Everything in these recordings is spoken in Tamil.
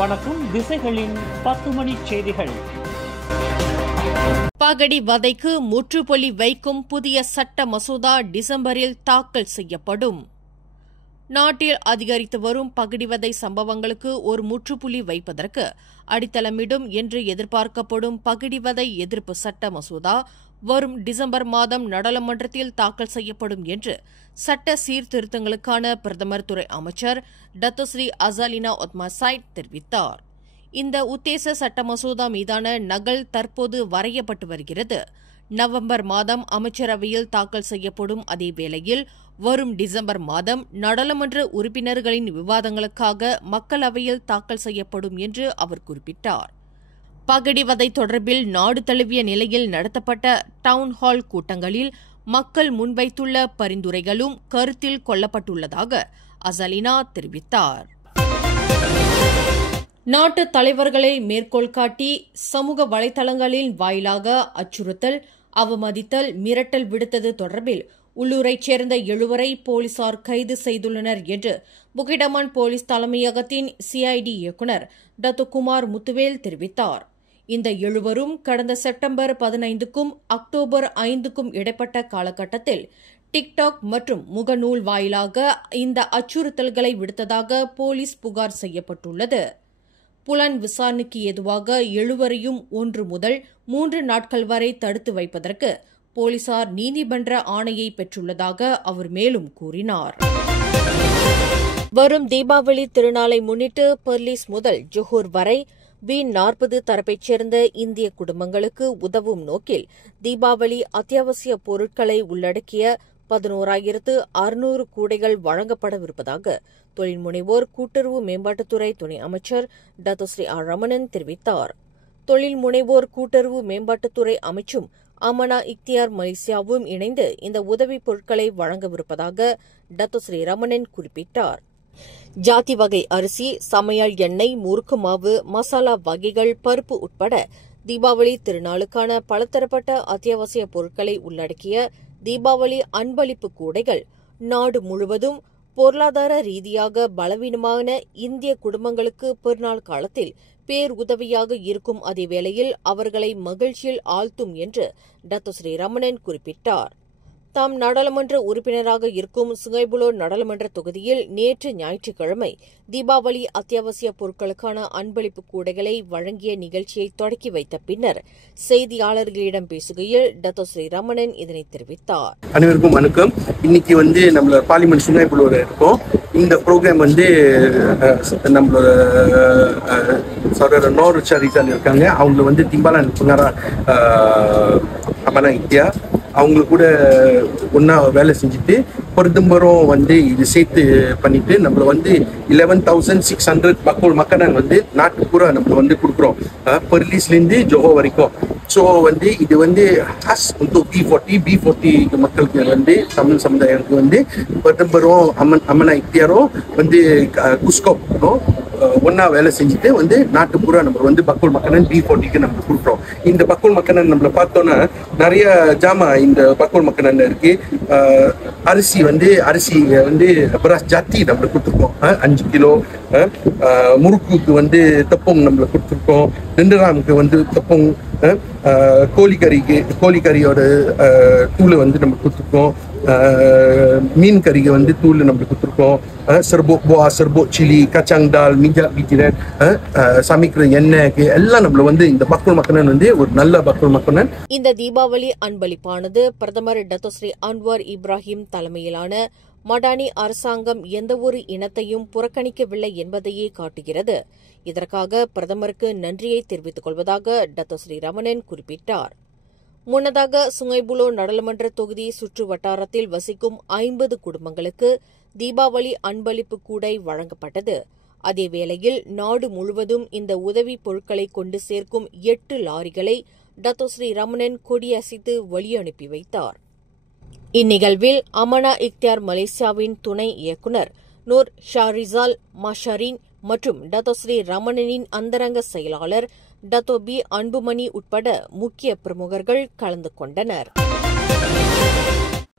வணக்கம். திசைகளின் 10 மணி செய்திகள். பகடி வதைக்கு முற்றுப்புள்ளி வைக்கும் புதிய சட்ட மசோதா டிசம்பரில் தாக்கல் செய்யப்படும். நாட்டில் அதிகரித்து வரும் பகடிவதை சம்பவங்களுக்கு ஒரு முற்றுப்புள்ளி வைப்பதற்கு அடித்தளமிடும் என்று எதிர்பார்க்கப்படும் பகடிவதை எதிர்ப்பு சட்ட மசோதா வரும் டிசம்பர் மாதம் நாடாளுமன்றத்தில் தாக்கல் செய்யப்படும் என்று சட்ட சீர்திருத்தங்களுக்கான பிரதமர் துறை அமைச்சர் டத்தோஸ்ரீ அசாலினா ஒத்மாசைட் தெரிவித்தார். இந்த உத்தேச சட்ட மசோதா மீதான நகல் தற்போது வரையப்பட்டு வருகிறது. நவம்பர் மாதம் அமைச்சரவையில் தாக்கல் செய்யப்படும் அதே வேளையில் வரும் டிசம்பர் மாதம் நாடாளுமன்ற உறுப்பினர்களின் விவாதங்களுக்காக மக்களவையில் தாக்கல் செய்யப்படும் என்று அவர் குறிப்பிட்டார். பகடிவதை தொடர்பில் நாடு தழுவிய நிலையில் நடத்தப்பட்ட டவுன்ஹால் கூட்டங்களில் மக்கள் முன்வைத்துள்ள பரிந்துரைகளும் கருத்தில் கொள்ளப்பட்டுள்ளதாக அசாலினா தெரிவித்தார். நாட்டு தலைவர்களை மேற்கோள் காட்டி சமூக வலைதளங்களின் வாயிலாக அச்சுறுத்தல், அவமதித்தல், மிரட்டல் விடுத்தது தொடர்பில் உள்ளூரைச் சேர்ந்த 7 போலீசார் கைது செய்துள்ளனர் என்று புக்கிடமான் போலீஸ் தலைமையகத்தின் சிஐடி இயக்குநர் டத்து குமார் முத்துவேல் தெரிவித்தார். இந்த 7 கடந்த செப்டம்பர் 15க்கும் அக்டோபர் 5க்கும் இடைப்பட்ட காலகட்டத்தில் டிக்டாக் மற்றும் முகநூல் வாயிலாக இந்த அச்சுறுத்தல்களை விடுத்ததாக போலீஸ் புகார் செய்யப்பட்டுள்ளது. புலன் விசாரணைக்கு ஏதுவாக 7 1 முதல் 3 நாட்கள் வரை தடுத்து வைப்பதற்கு போலீசார் நீதிமன்ற ஆணையை பெற்றுள்ளதாக அவர் மேலும் கூறினார். வரும் தீபாவளி திருநாளை முன்னிட்டு பெர்லிஸ் முதல் ஜொஹூர் வரை B40 தரப்பைச் சேர்ந்த இந்திய குடும்பங்களுக்கு உதவும் நோக்கில் தீபாவளி அத்தியாவசிய பொருட்களை உள்ளடக்கிய 11,600 கூடைகள் வழங்கப்படவிருப்பதாக தொழில் முனைவோர் கூட்டுறவு மேம்பாட்டுத்துறை துணை அமைச்சர் டத்தோஸ்ரீ ஆர் ரமணன் தெரிவித்தார். தொழில் முனைவோர் கூட்டுறவு மேம்பாட்டுத்துறை அமைச்சும் அமனா இக்தியார் மலேசியாவும் இணைந்து இந்த உதவிப் பொருட்களை வழங்கவிருப்பதாக டத்தோஸ்ரீ ரமணன் குறிப்பிட்டார். ஜாதி வகை அரிசி, சமையல் எண்ணெய், முறுக்கு மாவு, மசாலா வகைகள், பருப்பு உட்பட தீபாவளி திருநாளுக்கான பலதரப்பட்ட அத்தியாவசிய பொருட்களை உள்ளடக்கிய தீபாவளி அன்பளிப்பு கூடைகள் நாடு முழுவதும் பொருளாதார ரீதியாக பலவீனமான இந்திய குடும்பங்களுக்கு பெருநாள் காலத்தில் பேருதவியாக இருக்கும் அதேவேளையில் அவர்களை மகிழ்ச்சியில் ஆழ்த்தும் என்று டத்தோஸ்ரீ ரமணன் குறிப்பிட்டார். தாம் நாடாளுமன்ற உறுப்பினராக இருக்கும் சுங்கைபுலோ நாடாளுமன்ற தொகுதியில் நேற்று ஞாயிற்றுக்கிழமை தீபாவளி அத்தியாவசிய பொருட்களுக்கான அன்பளிப்பு கூடைகளை வழங்கிய நிகழ்ச்சியை தொடக்கி வைத்த பின்னர் செய்தியாளர்களிடம் பேசுகையில் டத்தோஸ்ரீ ரமணன் இதனை தெரிவித்தார். அனைவருக்கும் வணக்கம். இன்னைக்கு நம்மளோட பார்லிமெண்ட் சுங்கைபுலோல இருக்கோம். இந்த ப்ரோக்ராம் நம்மளோட சகோதரர் நோர் சரிசால் இருக்காங்க. அவங்க திம்பாலான் புனரா அமனா இந்தியா அவங்க கூட ஒன்னா வேலை செஞ்சுட்டு பொருத்தம்பரம் இது சேர்த்து பண்ணிட்டு நம்மள 11,600 மக்கள் நாட்டு பூரா நம்ம கொடுக்குறோம். பெர்லிஸ்லேருந்து ஜோஹோ வரைக்கும். ஸோ இது ஹஸ் B40 மக்களுக்கு தமிழ் சமுதாயத்துக்கு பொருத்தம்பரம் அமனா இக்தியாரும் குஸ்கோப் ஒன்னா வேலை செஞ்சுட்டு நாட்டு பூரா நம்ம பக்குள் மக்கனன் B40க்கு நம்ம கொடுக்குறோம். இந்த பக்குள் மக்கனன் நம்மள பார்த்தோன்னா நிறைய ஜாமா இந்த பக்குள் மக்கனன் இருக்கு. அரிசி பராஸ் ஜாத்தி நம்மள கொடுத்துருக்கோம் 5 கிலோ. முறுக்குக்கு தப்பம் நம்மள கொடுத்துருக்கோம். நெண்டராமுக்கு தப்பம். கோழிக்கறியோட தூளை நம்ம கொடுத்துருக்கோம். மீன் கறிக்கு தூள் நம்ம கொடுத்துருக்கோம். சர்போ சில்லி, கச்சாங் டால், மிஞ்சாக் பிஜிரட், சமைக்கிற எண்ணெய்க்கு எல்லாம் நம்மள இந்த பக்குள் மக்கனன் ஒரு நல்ல பக்குள் மக்கனன். இந்த தீபாவளி அன்பளிப்பானது பிரதமர் டத்தோஸ்ரீ அன்வார் இப்ராஹிம் தலைமையிலான மடானி அரசாங்கம் எந்தவொரு இனத்தையும் புறக்கணிக்கவில்லை என்பதையே காட்டுகிறது. இதற்காக பிரதமருக்கு நன்றியை தெரிவித்துக் கொள்வதாக டத்தோஸ்ரீ ரமணன் குறிப்பிட்டார். முன்னதாக சுங்கைபுலோ நாடாளுமன்ற தொகுதி சுற்று வட்டாரத்தில் வசிக்கும் 50 குடும்பங்களுக்கு தீபாவளி அன்பளிப்பு கூடை வழங்கப்பட்டது. அதேவேளையில் நாடு முழுவதும் இந்த உதவிப் பொருட்களை கொண்டு சேர்க்கும் 8 லாரிகளை டத்தோஸ்ரீ ரமணன் கொடியசைத்து வழி அனுப்பி வைத்தார். இந்நிகழ்வில் அமனா இக்தியார் மலேசியாவின் துணை இயக்குநர் நூர் ஷாரிசால் மஷரின் மற்றும் டத்தோஸ்ரீ ரமணனின் அந்தரங்க செயலாளர் டத்தோ பி அன்புமணி உட்பட முக்கிய பிரமுகர்கள் கலந்து கொண்டனர்.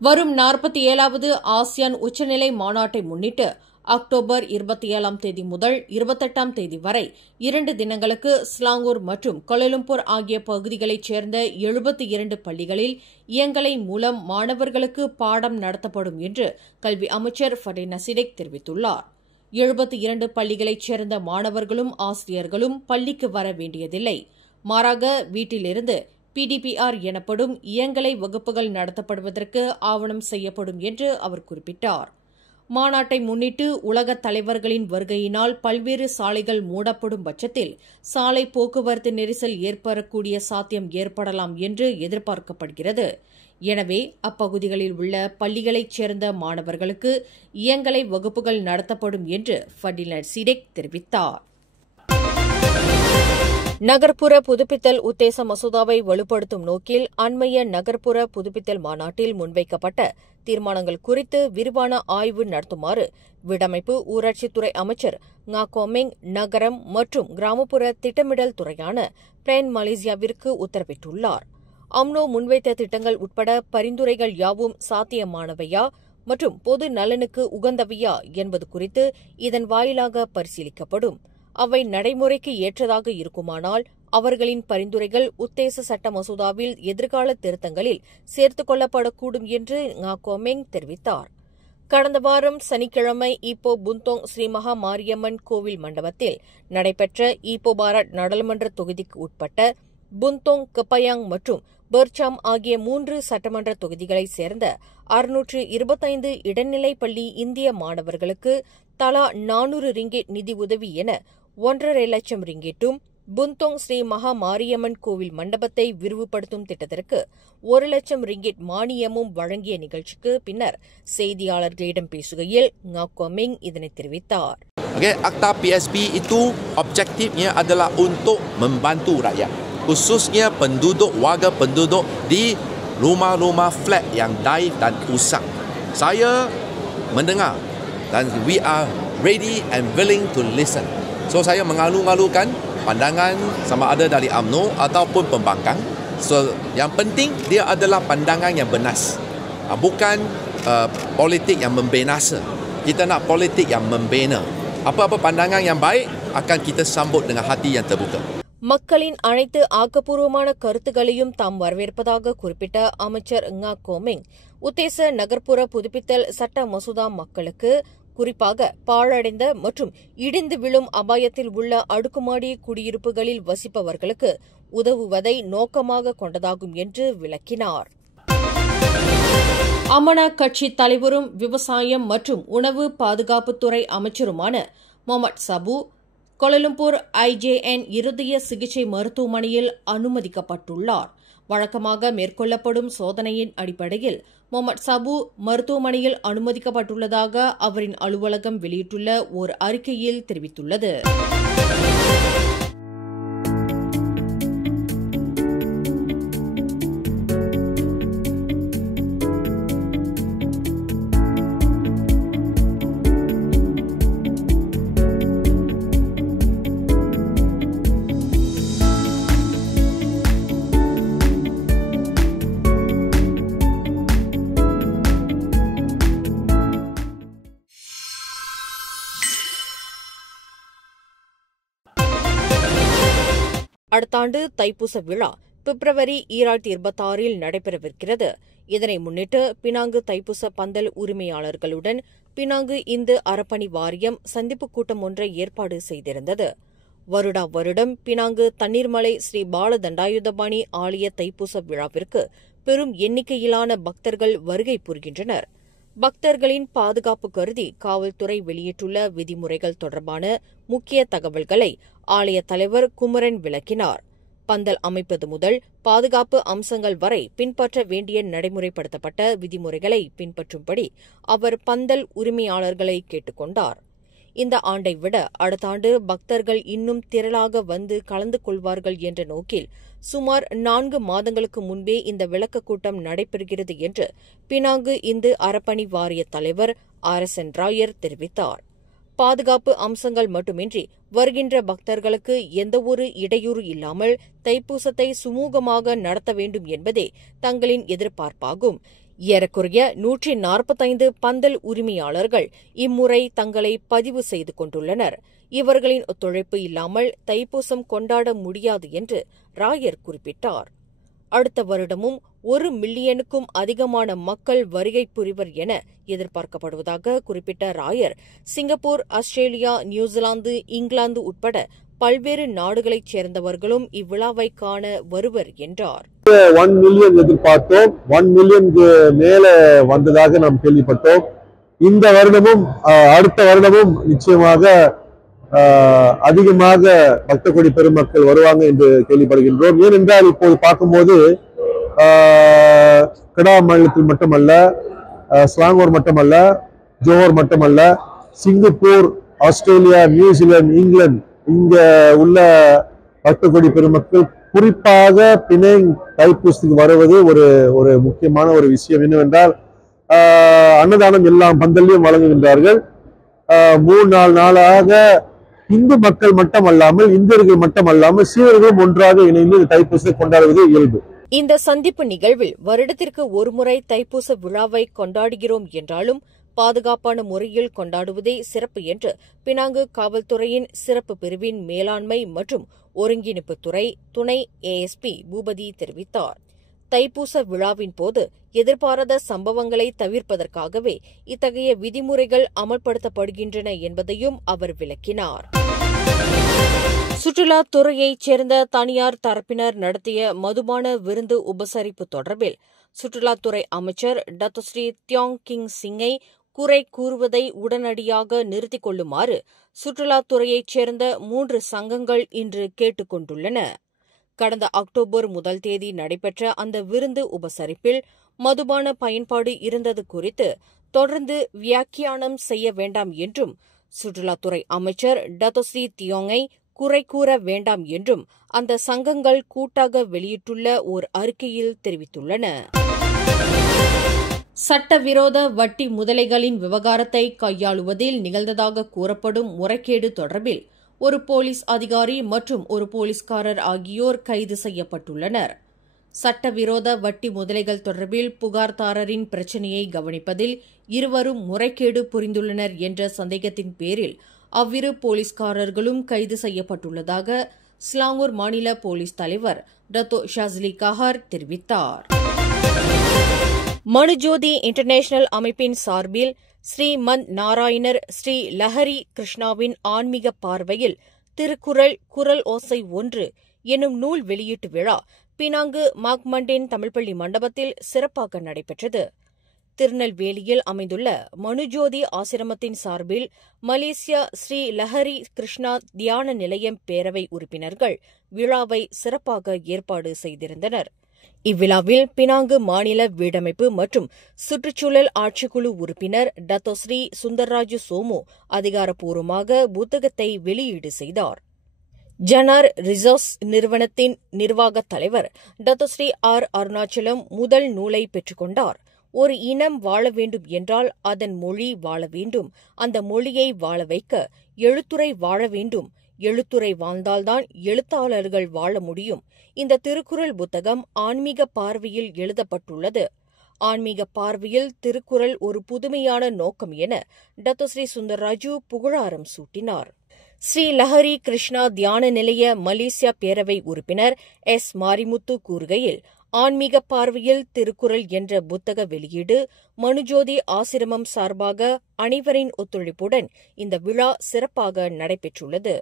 வரும் 47வது ஆசியான் உச்சநிலை மாநாட்டை முன்னிட்டு அக்டோபர் 27ஆம் தேதி முதல் 28ஆம் தேதி வரை 2 தினங்களுக்கு ஸ்லாங்கூர் மற்றும் கோலாலம்பூர் ஆகிய பகுதிகளைச் சேர்ந்த 72 பள்ளிகளில் இயங்கலை மூலம் மாணவர்களுக்கு பாடம் நடத்தப்படும் என்று கல்வி அமைச்சர் ஃபடீல் நசீடிக் தெரிவித்துள்ளார். 72 பள்ளிகளைச் சேர்ந்த மாணவர்களும் ஆசிரியர்களும் பள்ளிக்கு வர வேண்டியதில்லை. மாறாக வீட்டிலிருந்து PDPR எனப்படும் இயங்கலை வகுப்புகள் நடத்தப்படுவதற்கு ஆவணம் செய்யப்படும் என்று அவர் குறிப்பிட்டார். மாநாட்டை முன்னிட்டு உலகத் தலைவர்களின் வருகையினால் பல்வேறு சாலைகள் மூடப்படும் பட்சத்தில் சாலை போக்குவரத்து நெரிசல் ஏற்படக்கூடிய சாத்தியம் ஏற்படலாம் என்று எதிர்பார்க்கப்படுகிறது. எனவே அப்பகுதிகளில் உள்ள பள்ளிகளைச் சேர்ந்த மாணவர்களுக்கு இயங்கலை வகுப்புகள் நடத்தப்படும் என்று ஃபடீல் நசீடிக் தெரிவித்தார். நகர்ப்புற புதுப்பித்தல் உத்தேச மசோதாவை வலுப்படுத்தும் நோக்கில் அண்மைய நகர்ப்புற புதுப்பித்தல் மாநாட்டில் முன்வைக்கப்பட்ட தீர்மானங்கள் குறித்து விரிவான ஆய்வு நடத்துமாறு வீடமைப்பு ஊராட்சித்துறை அமைச்சர் ngakoming நகரம் மற்றும் கிராமப்புற திட்டமிடல் துறையான பிளான் மலேசியாவிற்கு உத்தரவிட்டுள்ளார். அம்னோ முன்வைத்த திட்டங்கள் உட்பட பரிந்துரைகள் யாவும் சாத்தியமானவையா மற்றும் பொது நலனுக்கு உகந்தவையா என்பது குறித்து இதன் வாயிலாக பரிசீலிக்கப்படும். அவை நடைமுறைக்கு ஏற்றதாக இருக்குமானால் அவர்களின் பரிந்துரைகள் உத்தேச சட்ட மசோதாவில் எதிர்கால திருத்தங்களில் சேர்த்துக் கொள்ளப்படக்கூடும் என்று ngakoming தெரிவித்தார். கடந்த வாரம் சனிக்கிழமை ஈப்போ புந்தோங் ஸ்ரீ மகா மாரியம்மன் கோவில் மண்டபத்தில் நடைபெற்ற ஈப்போ பாராட் நாடாளுமன்ற தொகுதிக்கு உட்பட்ட புந்தோங் கப்பயாங் மற்றும் பர்சாம் ஆகிய 3 சட்டமன்ற தொகுதிகளைச் சேர்ந்த 625 இடைநிலை பள்ளி இந்திய மாணவர்களுக்கு தலா 400 ரிங்கெட் நிதி உதவி என 1.5 லட்சம் ரிங்கெட்டும், புந்தோங் ஸ்ரீ மகா மாரியம்மன் கோவில் மண்டபத்தை விரிவுபடுத்தும் திட்டத்திற்கு 1 லட்சம் ரிங்கெட் மானியமும் வழங்கிய நிகழ்ச்சிக்கு பின்னர் செய்தியாளர்களிடம் பேசுகையில் ngakoming இதனை தெரிவித்தார். Akta PSB itu objektifnya adalah untuk membantu rakyat, khususnya penduduk warga penduduk di rumah-rumah flat yang daif dan usang. Saya mendengar dan we are ready and willing to listen. So saya mengalu-alukan pandangan sama ada dari UMNO ataupun pembangkang. So yang penting dia adalah pandangan yang bernas, bukan politik yang membinasa. Kita nak politik yang membina. Apa-apa pandangan yang baik akan kita sambut dengan hati yang terbuka. மக்களின் அனைத்து ஆக்கப்பூர்வமான கருத்துக்களையும் தாம் வரவேற்பதாக குறிப்பிட்ட அமைச்சர் ngakoming உத்தேச நகர்ப்புற புதுப்பித்தல் சட்ட மசோதா மக்களுக்கு குறிப்பாக பாழடைந்த மற்றும் இடிந்து விழும் அபாயத்தில் உள்ள அடுக்குமாடி குடியிருப்புகளில் வசிப்பவர்களுக்கு உதவுவதை நோக்கமாக கொண்டதாகும் என்று விளக்கினார். அமனா கட்சி தலைவரும் விவசாயம் மற்றும் உணவு பாதுகாப்புத்துறை அமைச்சருமான முகமது சாபு கோலாலம்பூர் IJN இருதய சிகிச்சை மருத்துவமனையில் அனுமதிக்கப்பட்டுள்ளார். வழக்கமாக மேற்கொள்ளப்படும் சோதனையின் அடிப்படையில் முகமது சாபு மருத்துவமனையில் அனுமதிக்கப்பட்டுள்ளதாக அவரின் அலுவலகம் வெளியிட்டுள்ள ஓர் அறிக்கையில் தெரிவித்துள்ளது. அடுத்த ஆண்டு தைப்பூச விழா பிப்ரவரி 2026 நடைபெறவிருக்கிறது. இதனை முன்னிட்டு பினாங்கு தைப்பூச பந்தல் உரிமையாளர்களுடன் பினாங்கு இந்து அறப்பணி வாரியம் சந்திப்பு கூட்டம் ஒன்றை ஏற்பாடு செய்திருந்தது. வருடா வருடம் பினாங்கு தண்ணீர்மலை ஸ்ரீ பால தண்டாயுதபாணி ஆலய தைப்பூச விழாவிற்கு பெரும் எண்ணிக்கையிலான பக்தர்கள் வருகை புரிகின்றனர். பக்தர்களின் பாதுகாப்பு கருதி காவல்துறை வெளியிட்டுள்ள விதிமுறைகள் தொடர்பான முக்கிய தகவல்களை ஆலய தலைவர் குமரன் விளக்கினார். பந்தல் அமைப்பது முதல் பாதுகாப்பு அம்சங்கள் வரை பின்பற்ற வேண்டிய நடைமுறைப்படுத்தப்பட்ட விதிமுறைகளை பின்பற்றும்படி அவர் பந்தல் உரிமையாளர்களை கேட்டுக் கொண்டார். இந்த ஆண்டை விட அடுத்த ஆண்டு பக்தர்கள் இன்னும் திரளாக வந்து கலந்து கொள்வார்கள் என்ற நோக்கில் சுமார் 4 மாதங்களுக்கு முன்பே இந்த விளக்கக் கூட்டம் நடைபெறுகிறது என்று பினாங்கு இந்து அறப்பணி வாரிய தலைவர் RSN ராயர் தெரிவித்தார். பாதுகாப்பு அம்சங்கள் மட்டுமின்றி வருகின்ற பக்தர்களுக்கு எந்தவொரு இடையூறு இல்லாமல் தைப்பூசத்தை சுமூகமாக நடத்த வேண்டும் என்பதே தங்களின் எதிர்பார்ப்பாகும். ஏறக்குறைய 145 பந்தல் உரிமையாளர்கள் இம்முறை தங்களை பதிவு செய்து கொண்டுள்ளனர். இவர்களின் ஒத்துழைப்பு இல்லாமல் தைப்பூசம் கொண்டாட முடியாது என்று ராயர் குறிப்பிட்டார். அடுத்த வருடமும் 1 மில்லியனுக்கும் அதிகமான மக்கள் வருகை புரிவர் என எதிர்பார்க்கப்படுவதாக குறிப்பிட்ட Rayar, Singapore, Australia, New Zealand, England உட்பட பல்வேறு நாடுகளைச் சேர்ந்தவர்களும் இவ்விழாவை காண வருவர் என்றார். 1 மில்லியன் எதிர்பார்த்தோம். 1 மில்லியனுக்கு மேல வந்ததாக நாம் கேள்விப்பட்டோம். இந்த வருடமும் அடுத்த வருடமும் நிச்சயமாக அதிகமாக பக்த கோடி பெருமக்கள் வருவாங்க என்று கேள்விப்படுகின்றோம். ஏனென்றால் இப்போது பார்க்கும்போது கடா மாநிலத்தில் மட்டுமல்ல, ஸ்லாங்கூர் மட்டுமல்ல, ஜோஹர் மட்டுமல்ல, சிங்கப்பூர், ஆஸ்திரேலியா, நியூசிலாந்து, இங்கிலாந்து இங்க உள்ள பக்த கோடி பெருமக்கள் குறிப்பாக பினாங் தைப்பூசத்துக்கு வருவது ஒரு முக்கியமான ஒரு விஷயம் என்னவென்றால், அன்னதானம் எல்லாம் பந்தல்லையும் வழங்குகின்றார்கள். 3-4 நாளாக இந்து மக்கள் மட்டுமல்லாமல், இந்தியர்கள் மட்டுமல்லாமல் சீனர்களும் ஒன்றாக இணைந்து தைப்பூசத்தை கொண்டாடுவது இயல்பு. இந்த சந்திப்பு நிகழ்வில் வருடத்திற்கு ஒருமுறை தைப்பூச விழாவை கொண்டாடுகிறோம் என்றாலும் பாதுகாப்பான முறையில் கொண்டாடுவதே சிறப்பு என்று பினாங்கு காவல்துறையின் சிறப்பு பிரிவின் மேலாண்மை மற்றும் ஒருங்கிணைப்புத்துறை துணை ASP பூபதி தெரிவித்தார். தைப்பூச விழாவின் போது எதிர்பாராத சம்பவங்களை தவிர்ப்பதற்காகவே இத்தகைய விதிமுறைகள் அமல்படுத்தப்படுகின்றன என்பதையும் அவர் விளக்கினார். சுற்றுலாத்துறையைச் சேர்ந்த தனியார் தரப்பினர் நடத்திய மதுபான விருந்து உபசரிப்பு தொடர்பில் சுற்றுலாத்துறை அமைச்சர் டத்தோஸ்ரீ தியோங் கிங் சிங்கை குறை கூறுவதை உடனடியாக நிறுத்திக் கொள்ளுமாறு சுற்றுலாத்துறையைச் சேர்ந்த 3 சங்கங்கள் இன்று கேட்டுக் கொண்டுள்ளன. கடந்த அக்டோபர் 1 தேதி நடைபெற்ற அந்த விருந்து உபசரிப்பில் மதுபான பயன்பாடு இருந்தது குறித்து தொடர்ந்து வியாக்கியானம் செய்ய வேண்டாம் என்றும், சுற்றுலாத்துறை அமைச்சர் டத்தோஸ்ரீ தியோங்கை குறை கூற வேண்டாம் என்றும் அந்த சங்கங்கள் கூட்டாக வெளியிட்டுள்ள ஓர் அறிக்கையில் தெரிவித்துள்ளன. சட்டவிரோத வட்டி முதலைகளின் விவகாரத்தை கையாளுவதில் நிகழ்ந்ததாக கூறப்படும் முறைகேடு தொடர்பில் ஒரு போலீஸ் அதிகாரி மற்றும் ஒரு போலீஸ்காரர் ஆகியோர் கைது செய்யப்பட்டுள்ளனர். சட்டவிரோத வட்டி முதலைகள் தொடர்பில் புகார்தாரரின் பிரச்சினையை கவனிப்பதில் இருவரும் முறைகேடு புரிந்துள்ளனர் என்ற சந்தேகத்தின் பேரில் அவ்விரு போலீஸ்காரர்களும் கைது செய்யப்பட்டுள்ளதாக ஸ்லாங்கூர் மாநில போலீஸ் தலைவர் டத்தோ ஷாஸ்லி கஹார் தெரிவித்தார். மனுஜோதி இன்டர்நேஷனல் அமைப்பின் சார்பில் ஸ்ரீமந்த் நாராயணர் ஸ்ரீ லஹரி கிருஷ்ணாவின் ஆன்மீக பார்வையில் திருக்குறள் குரல் ஓசை 1 எனும் நூல் வெளியீட்டு விழா பினாங்கு மாக்மண்டேன் தமிழ்ப்பள்ளி மண்டபத்தில் சிறப்பாக நடைபெற்றது. திருநெல்வேலியில் அமைந்துள்ள மனுஜோதி ஆசிரமத்தின் சார்பில் மலேசியா ஸ்ரீ லஹரி கிருஷ்ணா தியான நிலையம் பேரவை உறுப்பினர்கள் விழாவை சிறப்பாக ஏற்பாடு செய்திருந்தனர். இவ்விழாவில் பினாங்கு மாநில வீடமைப்பு மற்றும் சுற்றுச்சூழல் ஆட்சிக்குழு உறுப்பினர் டத்தோஸ்ரீ சுந்தர்ராஜு சோமு அதிகாரப்பூர்வமாக புத்தகத்தை வெளியீடு செய்தார். ஜனார் ரிசோர்ஸ் நிறுவனத்தின் நிர்வாகத் தலைவர் டத்தோஸ்ரீ ஆர் அருணாச்சலம் முதல் நூலை பெற்றுக் கொண்டார். ஒரு இனம் வாழ வேண்டும் என்றால் அதன் மொழி வாழ வேண்டும், அந்த மொழியை வாழ வைக்க எழுத்துரை வாழ வேண்டும், எழுத்துரை வாழ்ந்தால்தான் எழுத்தாளர்கள் வாழ முடியும். இந்த திருக்குறள் புத்தகம் ஆன்மீக பார்வையில் எழுதப்பட்டுள்ளது. ஆன்மீக பார்வையில் திருக்குறள் ஒரு புதுமையான நோக்கம் என டத்தோஸ்ரீ சுந்தர்ராஜு புகழாரம் சூட்டினார். ஸ்ரீ லஹரி கிருஷ்ணா தியான நிலைய மலேசியா பேரவை உறுப்பினர் எஸ் மாரிமுத்து கூறுகையில், ஆன்மீக பார்வையில் திருக்குறள் என்ற புத்தக வெளியீடு மனுஜோதி ஆசிரமம் சார்பாக அனைவரின் ஒத்துழைப்புடன் இந்த விழா சிறப்பாக நடைபெற்றுள்ளது.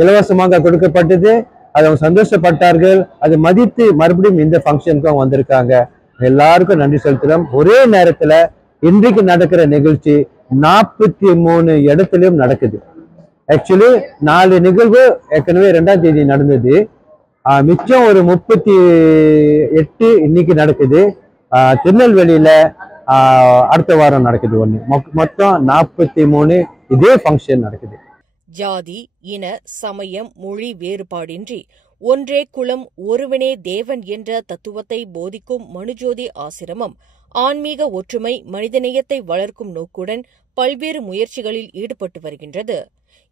இலவசமாக கொடுக்கப்பட்டது, அதை சந்தோஷப்பட்டார்கள். அதை மதித்து மறுபடியும் இந்த ஃபங்க்ஷனுக்கும் வந்திருக்காங்க. எல்லாருக்கும் நன்றி செலுத்துறோம். ஒரே நேரத்துல இன்றைக்கு நடக்கிற நிகழ்ச்சி 43 இடத்துலயும் நடக்குது. ஆக்சுவலி 4 நிகழ்வு ஏற்கனவே 2ஆம் தேதி நடந்தது. மிச்சம் ஒரு 38 இன்னைக்கு நடக்குது. திருநெல்வேலியில அடுத்த வாரம் நடக்குது ஒண்ணு. மொத்தம் 43 இதே ஃபங்க்ஷன் நடக்குது. ஜாதி, இன, சமயம், மொழி வேறுபாடின்றி ஒன்றே குலம் ஒருவனே தேவன் என்ற தத்துவத்தை போதிக்கும் மனுஜோதி ஆசிரமம் ஆன்மீக ஒற்றுமை, மனிதநேயத்தை வளர்க்கும் நோக்குடன் பல்வேறு முயற்சிகளில் ஈடுபட்டு வருகின்றது.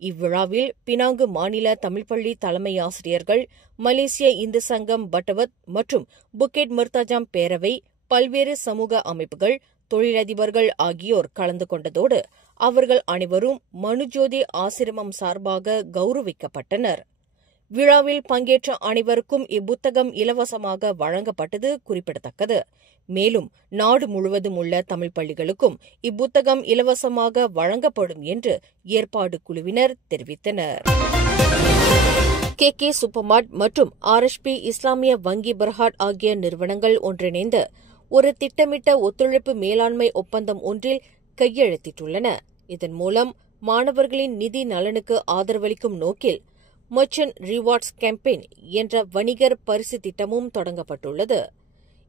இவ்விழாவில் பினாங்கு மாநில தமிழ்ப்பள்ளி தலைமை ஆசிரியர்கள், மலேசிய இந்து சங்கம் பட்டவத் மற்றும் புக்கெட் மிர்தாஜாம் பேரவை, பல்வேறு சமூக அமைப்புகள், தொழிலதிபர்கள் ஆகியோர் கலந்து கொண்டதோடு அவர்கள் அனைவரும் மனுஜோதி ஆசிரமம் சார்பாக கௌரவிக்கப்பட்டனர். விழாவில் பங்கேற்ற அனைவருக்கும் இப்புத்தகம் இலவசமாக வழங்கப்பட்டது குறிப்பிடத்தக்கது. மேலும் நாடு முழுவதும் உள்ள தமிழ் பள்ளிகளுக்கும் இப்புத்தகம் இலவசமாக வழங்கப்படும் என்று ஏற்பாடு குழுவினர் தெரிவித்தனர். KK சூப்பர்மார்ட் மற்றும் RHP இஸ்லாமிய வங்கி பர்ஹாட் ஆகிய நிறுவனங்கள் ஒன்றிணைந்து ஒரு திட்டமிட்ட ஒத்துழைப்பு மேலாண்மை ஒப்பந்தம் ஒன்றில் கையெழுத்திட்டுள்ளன. இதன் மூலம் மாணவர்களின் நிதி நலனுக்கு ஆதரவளிக்கும் நோக்கில் மர்ச்சன்ட் ரிவார்ட்ஸ் கேம்பெயின் என்ற வணிகர் பரிசு திட்டமும் தொடங்கப்பட்டுள்ளது.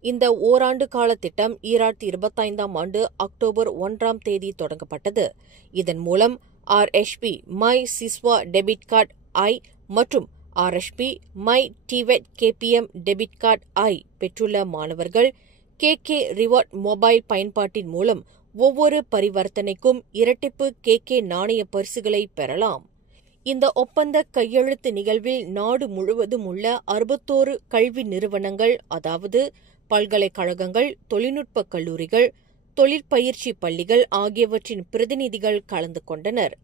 இந்த ஓராண்டு கால திட்டம் 2025 ஆண்டு அக்டோபர் 1 தொடங்கப்பட்டது. இதன் மூலம் RHP My Siswa debit card ஐ மற்றும் RHP My TVET KPM debit card ஐ பெற்றுள்ள மாணவர்கள் KK ரிவார்ட் மொபைல் பயன்பாட்டின் மூலம் ஒவ்வொரு பரிவர்த்தனைக்கும் இரட்டிப்பு KK நாணய பரிசுகளை பெறலாம். இந்த ஒப்பந்த கையெழுத்து நிகழ்வில் நாடு முழுவதும் உள்ள 61 கல்வி நிறுவனங்கள், அதாவது பல்கலைக்கழகங்கள், தொழில்நுட்ப கல்லூரிகள், தொழிற்பயிற்சி பள்ளிகள் ஆகியவற்றின் பிரதிநிதிகள் கலந்து கொண்டனர்.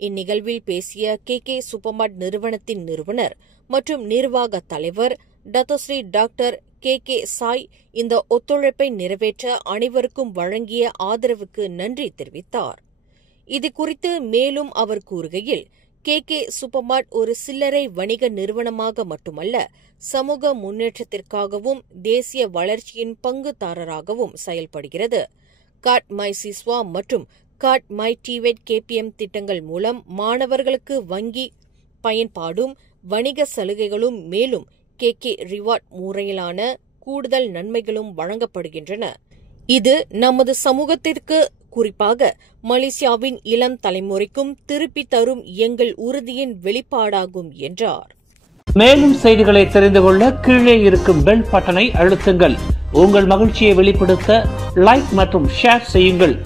இந்நிகழ்வில் பேசிய KK சூப்பர்மார்ட் நிறுவனத்தின் நிறுவனர் மற்றும் நிர்வாக தலைவர் டத்தோஸ்ரீ டாக்டர் KK சாய் இந்த ஒத்துழைப்பை நிறைவேற்ற அனைவருக்கும் வழங்கிய ஆதரவுக்கு நன்றி தெரிவித்தார். இதுகுறித்து மேலும் அவர் கூறுகையில், KK சூப்பர்மார்ட் ஒரு சில்லறை வணிக நிறுவனமாக மட்டுமல்ல, சமூக முன்னேற்றத்திற்காகவும் தேசிய வளர்ச்சியின் பங்குதாரராகவும் செயல்படுகிறது. கார்ட் மை சிஸ்வா மற்றும் கார்ட் மை டிவெட் KPM திட்டங்கள் மூலம் மாணவர்களுக்கு வங்கி பயன்பாடும் வணிக சலுகைகளும் மேலும் KK ரிவார்ட் முறையிலான கூடுதல் நன்மைகளும் வழங்கப்படுகின்றன. இது நமது சமூகத்திற்கு, குறிப்பாக மலேசியாவின் இளம் தலைமுறைக்கும் திருப்பி தரும் எங்கள் உறுதியின் வெளிப்பாடாகும் என்றார். மேலும் செய்திகளை தெரிந்து கொள்ள கீழே இருக்கும் பெல் பட்டனை அழுத்துங்கள். உங்கள் மகிழ்ச்சியை வெளிப்படுத்த லைக் மற்றும் ஷேர் செய்யுங்கள்.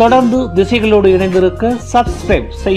தொடர்ந்து திசைகளோடு இணைந்திருக்க சப்ஸ்கிரைப் செய்யுங்கள்.